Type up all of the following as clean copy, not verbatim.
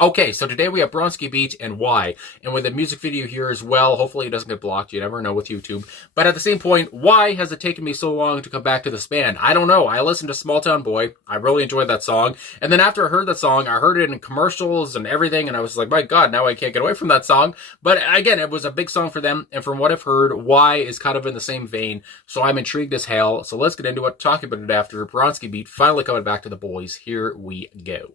Okay, so today we have Bronski Beat and Why. And with a music video here as well, hopefully it doesn't get blocked. You never know with YouTube. But at the same point, why has it taken me so long to come back to this band? I don't know. I listened to Smalltown Boy. I really enjoyed that song. And then after I heard that song, I heard it in commercials and everything. And I was like, my God, now I can't get away from that song. But again, it was a big song for them. And from what I've heard, Why is kind of in the same vein. So I'm intrigued as hell. So let's get into it, talking about it after Bronski Beat finally coming back to the boys. Here we go.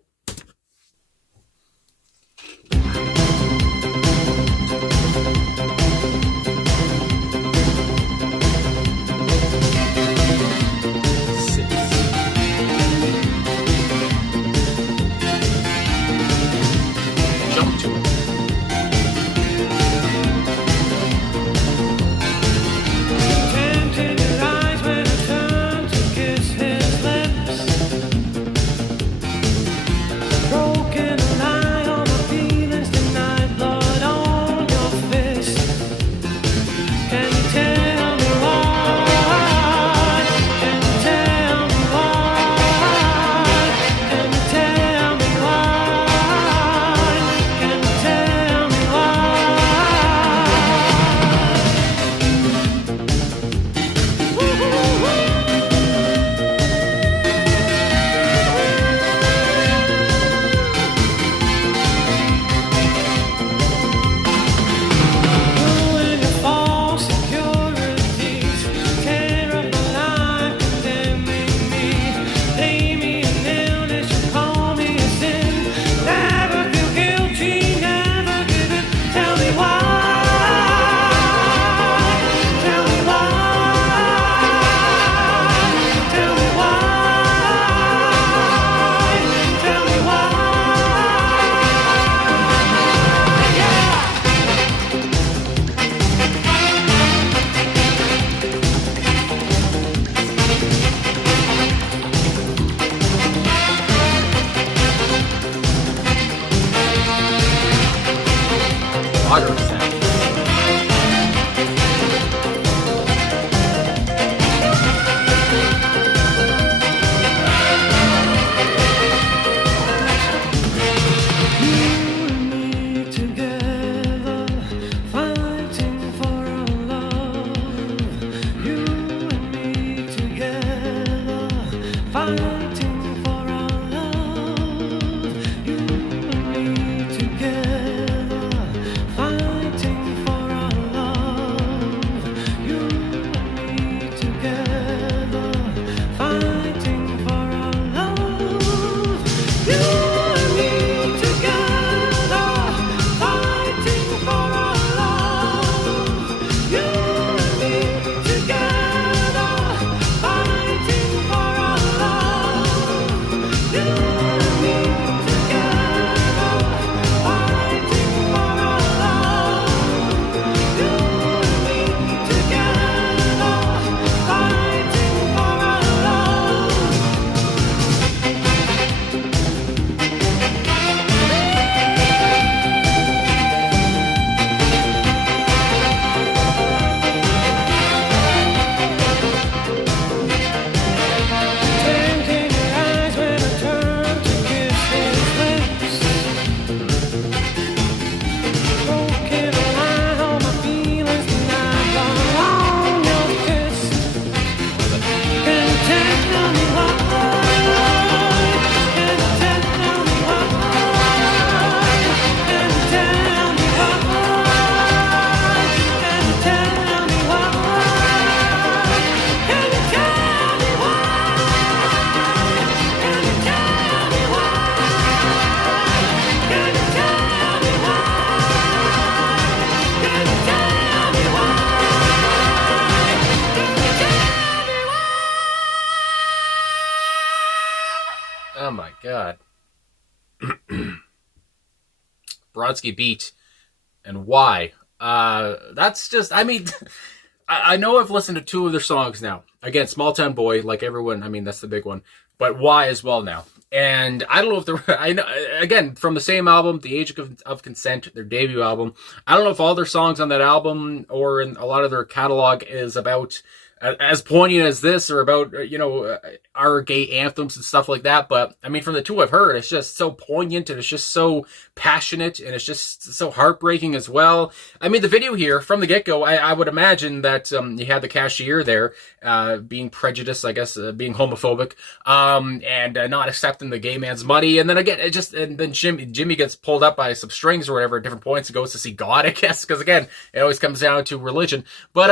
Oh my God. Bronski Beat and Why. That's just, I mean, I know I've listened to two of their songs now. Again, Smalltown Boy, like everyone, I mean, that's the big one. But Why as well now. And I don't know if they're, I know, again, from the same album, The Age of Consent, their debut album. I don't know if all their songs on that album or in a lot of their catalog is about as poignant as this, or about, our gay anthems and stuff like that. But I mean, from the two I've heard, it's just so poignant, and it's just so passionate, and it's just so heartbreaking as well. I mean, the video here from the get-go, I would imagine that you had the cashier there being prejudiced, I guess, being homophobic, and not accepting the gay man's money. And then again, and then Jimmy gets pulled up by some strings or whatever at different points and goes to see God, I guess, because again, it always comes down to religion. But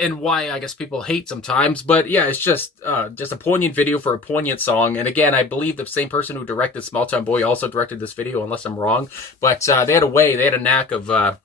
and why I guess people hate sometimes. But yeah, it's just a poignant video for a poignant song. And again, I believe the same person who directed Smalltown Boy also directed this video, unless I'm wrong. But they had a knack of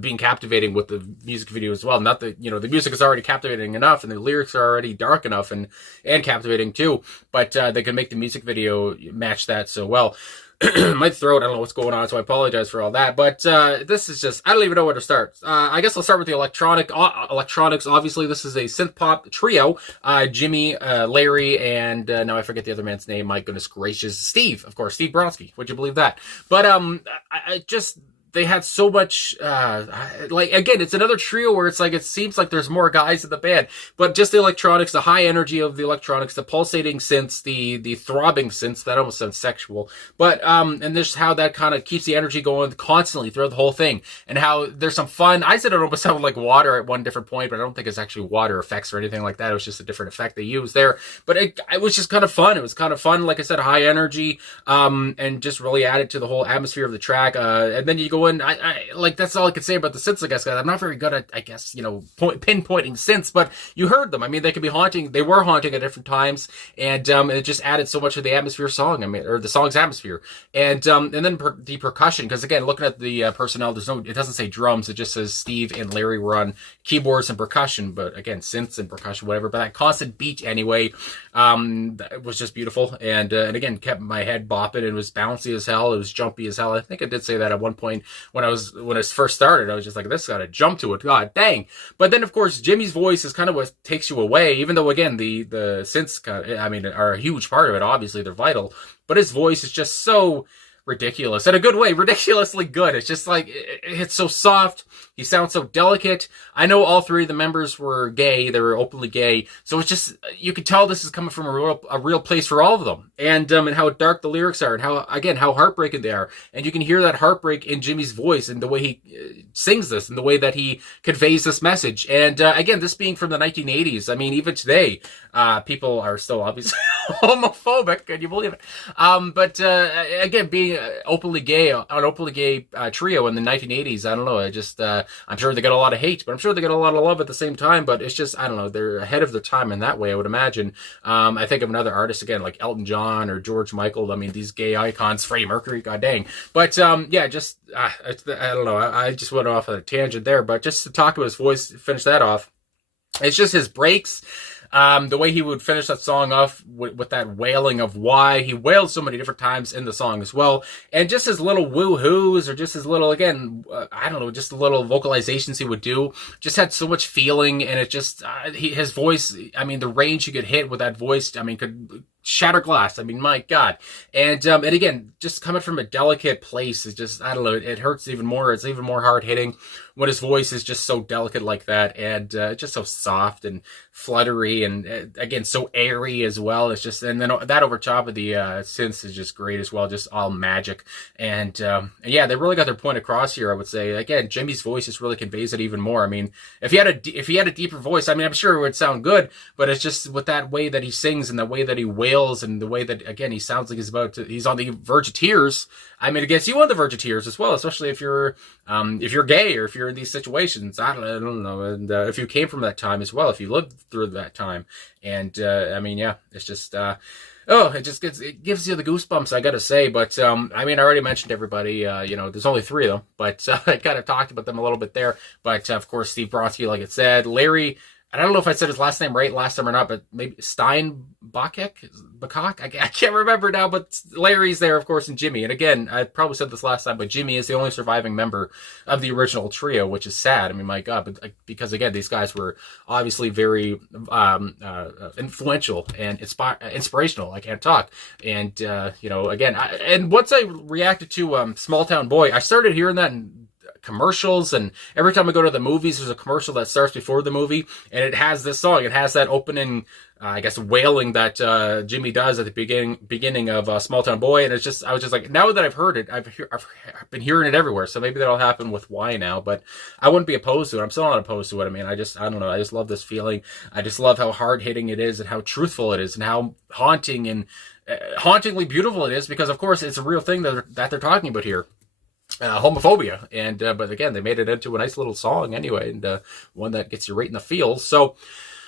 being captivating with the music video as well. Not that, the music is already captivating enough, and the lyrics are already dark enough and captivating too, but they can make the music video match that so well. My throat, I don't know what's going on, so I apologize for all that. But this is just, I don't even know where to start. I guess I'll start with the electronics. Obviously, this is a synth pop trio. Jimmy, Larry, and now I forget the other man's name. My goodness gracious, Steve, of course, Steve Bronski. Would you believe that? But they had so much, again, it's another trio where it's like, it seems like there's more guys in the band, but just the electronics, the high energy of the electronics, the pulsating synths, the throbbing synths, that almost sounds sexual, but, and just how that kind of keeps the energy going constantly throughout the whole thing, and how there's some fun. I said it almost sounded like water at one different point, but I don't think it's actually water effects or anything like that. It was just a different effect they used there, but it was just kind of fun. It was kind of fun, like I said, high energy, and just really added to the whole atmosphere of the track, and then you go in, that's all I could say about the synths, I guys. I'm not very good at, pinpointing synths, but you heard them. I mean, they could be haunting. They were haunting at different times, and it just added so much to the atmosphere song. I mean, or the song's atmosphere, and then the percussion. Because again, looking at the personnel, it doesn't say drums. It just says Steve and Larry were on keyboards and percussion. But again, synths and percussion, whatever. But that constant beat anyway, it was just beautiful, and again kept my head bopping. It was bouncy as hell. It was jumpy as hell. I think I did say that at one point when it first started. I was just like, this got to jump to it. God dang. But then, of course, Jimmy's voice is kind of what takes you away, even though, again, the synths, are a huge part of it. Obviously, they're vital. But his voice is just so ridiculous, in a good way, ridiculously good. It's just like, it's so soft. He sounds so delicate. I know all three of the members were gay. They were openly gay. So it's just, you could tell this is coming from a real place for all of them. And how dark the lyrics are, and how heartbreaking they are. And you can hear that heartbreak in Jimmy's voice, and the way he sings this, and the way that he conveys this message. And again, this being from the 1980s, I mean, even today, people are still obviously homophobic. Can you believe it? But again, being an openly gay trio in the 1980s, I don't know. I'm sure they got a lot of hate, but I'm sure they got a lot of love at the same time. But it's just, I don't know, they're ahead of their time in that way, I would imagine. I think of another artist, again, like Elton John or George Michael. I mean, these gay icons, Freddie Mercury, god dang. But yeah, just, I don't know. I just went off on a tangent there, but just to talk about his voice, finish that off. It's just his breaks. The way he would finish that song off with that wailing of why. He wailed so many different times in the song as well. And just his little woo-hoos, or just his little, again, I don't know, just the little vocalizations he would do, just had so much feeling. And it just, his voice, I mean, the range he could hit with that voice, I mean, could shatter glass. I mean, my God. And again, just coming from a delicate place, is just, I don't know, it hurts even more. It's even more hard hitting when his voice is just so delicate like that, and just so soft and fluttery, and again, so airy as well. It's just, and then that over top of the synths is just great as well, just all magic. And yeah, they really got their point across here, I would say. Again, Jimmy's voice just really conveys it even more. I mean, if he had a deeper voice, I mean, I'm sure it would sound good, but it's just with that way that he sings, and the way that he wails, and the way that, again, he sounds like he's on the verge of tears. I mean, it gets you on the verge of tears as well, especially if you're gay, or if you're in these situations. I don't know. And if you came from that time as well, if you lived through that time. And I mean, yeah, it's just, it gives you the goosebumps, I gotta say. But I mean, I already mentioned everybody. There's only three of them, but I kind of talked about them a little bit there. But of course, Steve Bronski, like it said, Larry. I don't know if I said his last name right last time or not, but maybe Steinbach? I can't remember now, but Larry's there, of course, and Jimmy. And again, I probably said this last time, but Jimmy is the only surviving member of the original trio, which is sad. I mean, my God, but because again, these guys were obviously very influential and inspirational. I can't talk. And, again, and once I reacted to Smalltown Boy, I started hearing that and commercials, and every time I go to the movies, there's a commercial that starts before the movie, and it has this song. It has that opening, I guess, wailing that Jimmy does at the beginning of Smalltown Boy, and I was just like, now that I've heard it, I've been hearing it everywhere, so maybe that'll happen with Y now, but I wouldn't be opposed to it. I'm still not opposed to it. I mean, I don't know, I just love this feeling. I just love how hard-hitting it is, and how truthful it is, and how haunting and hauntingly beautiful it is, because, of course, it's a real thing that they're talking about here. Homophobia, and but again, they made it into a nice little song anyway, and one that gets you right in the feels. So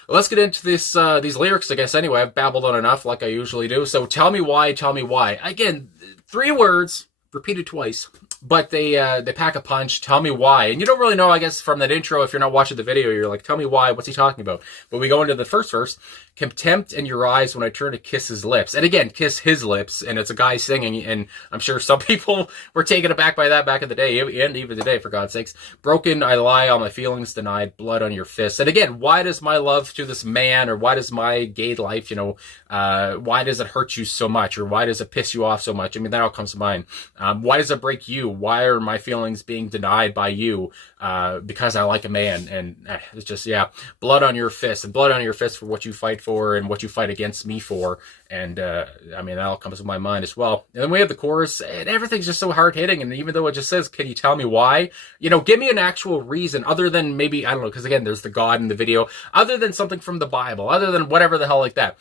let's get into this these lyrics, I guess. Anyway, I've babbled on enough, like I usually do. So tell me why, tell me why. Again, 3 words repeated twice, but they pack a punch. Tell me why, and you don't really know, I guess, from that intro. If you're not watching the video, you're like, tell me why. What's he talking about? But we go into the first verse. Contempt in your eyes when I turn to kiss his lips. And again, kiss his lips, and it's a guy singing, and I'm sure some people were taken aback by that back in the day, and even today, for God's sakes. Broken, I lie, all my feelings denied, blood on your fists. And again, why does my love to this man, or why does my gay life, why does it hurt you so much, or why does it piss you off so much? I mean, that all comes to mind. Why does it break you? Why are my feelings being denied by you? Because I like a man, and it's just, yeah, blood on your fists, and blood on your fists for what you fight for and what you fight against me for. And I mean, that all comes to my mind as well. And then we have the chorus, and everything's just so hard-hitting, and even though it just says, can you tell me why? Give me an actual reason, other than maybe, I don't know, because again, there's the God in the video, other than something from the Bible, other than whatever the hell like that.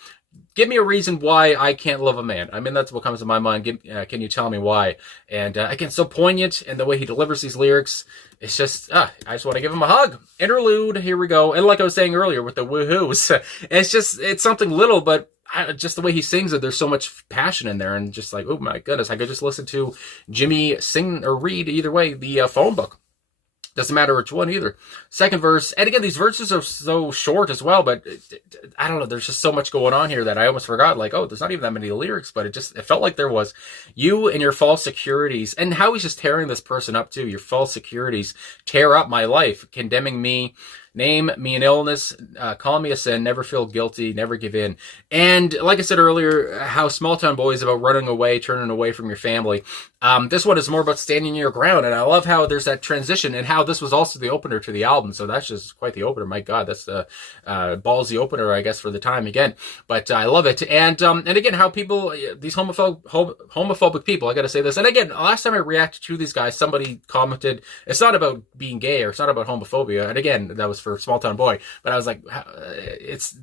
Give me a reason why I can't love a man. I mean, that's what comes to my mind. Can you tell me why? And again, so poignant, and the way he delivers these lyrics, it's just, I just want to give him a hug. Interlude, here we go. And like I was saying earlier with the woohoos, it's something little, but just the way he sings it, there's so much passion in there, and just like, oh my goodness, I could just listen to Jimmy sing or read, either way, the phone book. Doesn't matter which one either. Second verse, and again, these verses are so short as well, but I don't know, there's just so much going on here that I almost forgot, like, oh, there's not even that many lyrics, but it felt like there was. You and your false securities, and how he's just tearing this person up too. Your false securities tear up my life, condemning me. Name me an illness, call me a sin, never feel guilty, never give in. And like I said earlier, how Smalltown Boy is about running away, turning away from your family. This one is more about standing your ground, and I love how there's that transition, and how this was also the opener to the album, so that's just quite the opener. My God, that's the ballsy opener, I guess, for the time again. But I love it, and again, how people, these homophobic people, I gotta say this, and again, last time I reacted to these guys, somebody commented, it's not about being gay, or it's not about homophobia, and again, that was for Smalltown Boy, but I was like, it's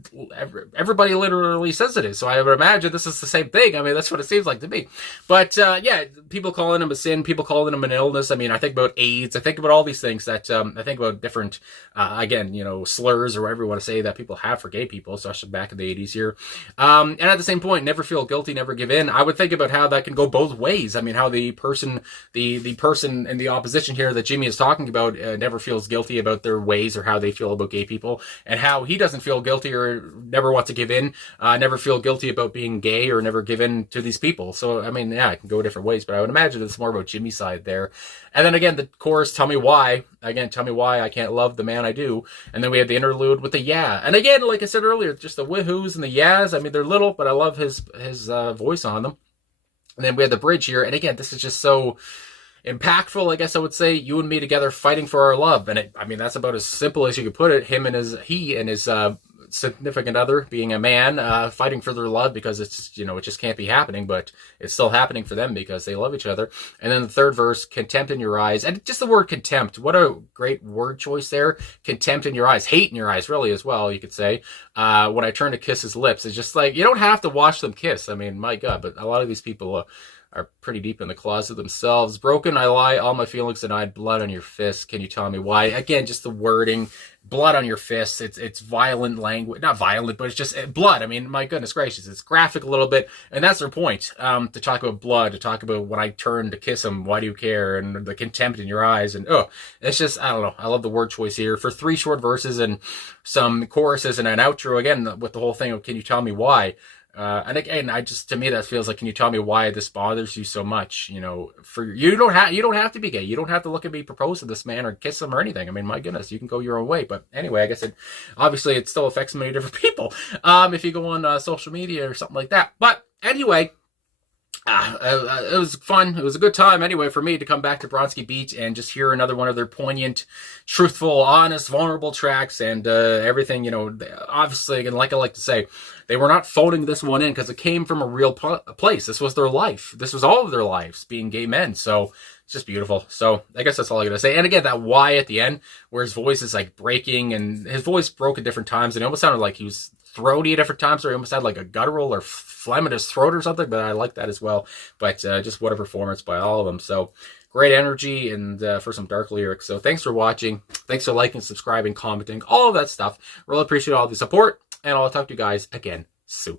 everybody literally says it is, so I would imagine this is the same thing. I mean, that's what it seems like to me. But yeah, people calling him a sin, people calling him an illness. I mean, I think about AIDS, I think about all these things that I think about different again, slurs or whatever you want to say that people have for gay people, especially back in the 80s here. And at the same point, never feel guilty, never give in. I would think about how that can go both ways. I mean, how the person in the opposition here that Jimmy is talking about never feels guilty about their ways or how they feel about gay people, and how he doesn't feel guilty or never wants to give in, never feel guilty about being gay or never give in to these people. So, I mean, yeah, it can go different ways, but I would imagine it's more about Jimmy's side there. And then again, the chorus, tell me why. Again, tell me why I can't love the man I do. And then we have the interlude with the yeah. And again, like I said earlier, just the woohoos and the yeahs. I mean, they're little, but I love his voice on them. And then we have the bridge here. And again, this is just so impactful, I guess I would say. You and me together fighting for our love. And I mean, that's about as simple as you could put it. He and his significant other, being a man, fighting for their love, because it's, it just can't be happening, but it's still happening for them because they love each other. And then the third verse, contempt in your eyes. And just the word contempt, what a great word choice there. Contempt in your eyes, hate in your eyes, really, as well, you could say. When I turn to kiss his lips, it's just like, you don't have to watch them kiss. I mean, my God, but a lot of these people are pretty deep in the closet themselves. Broken, I lie, all my feelings denied, blood on your fists, can you tell me why? Again, just the wording, blood on your fists, it's violent language, not violent, but it's just blood. I mean, my goodness gracious, it's graphic a little bit, and that's their point, to talk about blood, to talk about when I turn to kiss him, why do you care, and the contempt in your eyes, and it's just, I don't know, I love the word choice here. For 3 short verses and some choruses and an outro, again, with the whole thing of can you tell me why? And again, to me, that feels like, can you tell me why this bothers you so much? You don't have to be gay. You don't have to look at me, propose to this man, or kiss him or anything. I mean, my goodness, you can go your own way. But anyway, I guess obviously it still affects many different people. If you go on social media or something like that. But anyway, It was fun. It was a good time anyway for me to come back to Bronski Beat and just hear another one of their poignant, truthful, honest, vulnerable tracks and everything. You know, obviously, and like I like to say, they were not phoning this one in because it came from a real place. This was their life. This was all of their lives being gay men. So it's just beautiful. So I guess that's all I gotta say. And again, that why at the end, where his voice is like breaking, and his voice broke at different times, and it almost sounded like he was throaty at different times, or he almost had like a guttural or phlegm in his throat or something, but I like that as well. But just what a performance by all of them. So great energy and for some dark lyrics. So thanks for watching. Thanks for liking, subscribing, commenting, all of that stuff. Really appreciate all the support, and I'll talk to you guys again soon.